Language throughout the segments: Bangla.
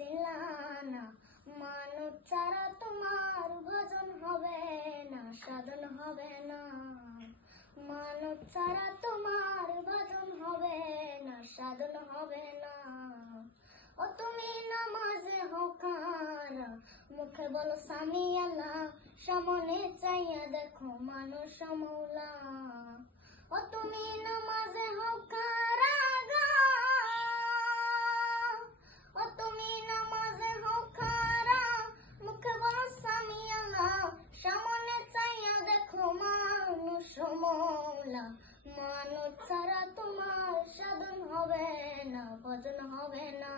সিলানা, মানব ছাড়া তোমার ভজন হবে না, সাধন হবে না। মানব ছাড়া তোমার ভজন হবে না, সাধন হবে না। ও তুমি নামাজে হকারা, মুখে বলো সামি আল্লাহ, সামনে চাইয়া দেখো মানুষ মৌলা। ও তুমি নামাজে হকারা, ও তুমি নামাজে হকারা, মুখে বলো সামি আল্লাহ, সামনে চাইয়া দেখো মানুষ মৌলা। মানব ছাড়া তোমার সাধন হবে না, ভজন হবে না।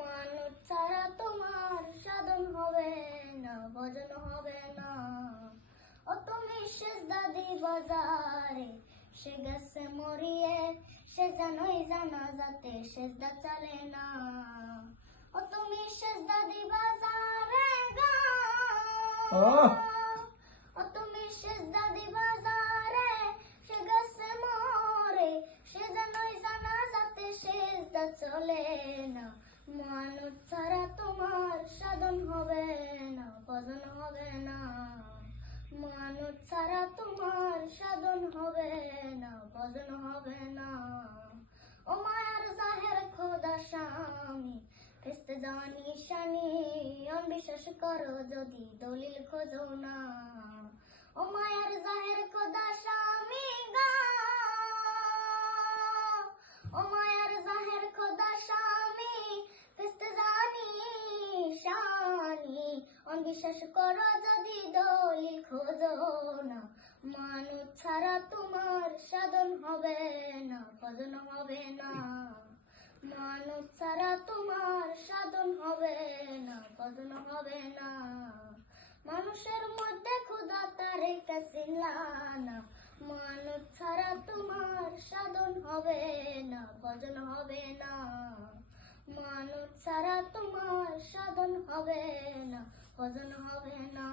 মানব ছাড়া তোমার সাধন হবে না, ভজন হবে না। ও তুমি সেজদা দিবা যারে, সে গেছে মরিয়ে, সে জানোই জানাজাতে সেজদা চলে না। ও তুমি সেজদা দিবা যারে গা, ও তুমি সেজদা দিবা যারে, সে গেছে মরে, সে জানোই জানাজাতে সেজদা চলে না। মানব ছাড়া তোমার সাধন হবে না, ভজন হবে না। মানব ছাড়া তোমার সাধন হবে না, ভজন হবে না। ও মায়ার জাহের খোদা স্বামী, ফেরেশতা জানি শানি, অবিশ্বাস করো যদি দলিল খোঁজো না। ও মায়ার জাহের খোদা স্বামী গা, ও মায়ার জাহের খোদা স্বামী, ফেরেশতা জানি শানি, অবিশ্বাস করো যদি দলিল খোঁজো না। মানব ছাড়া তোমার সাধন হবে না, ভজন হবে না। মানব ছাড়া তোমার সাধন হবে না, ভজন হবে না। মানুষের মধ্যে খোদা তারে কাছিলানা, মানব ছাড়া তোমার সাধন হবে না, ভজন হবে না। মানব ছাড়া তোমার সাধন হবে না, ভজন হবে না।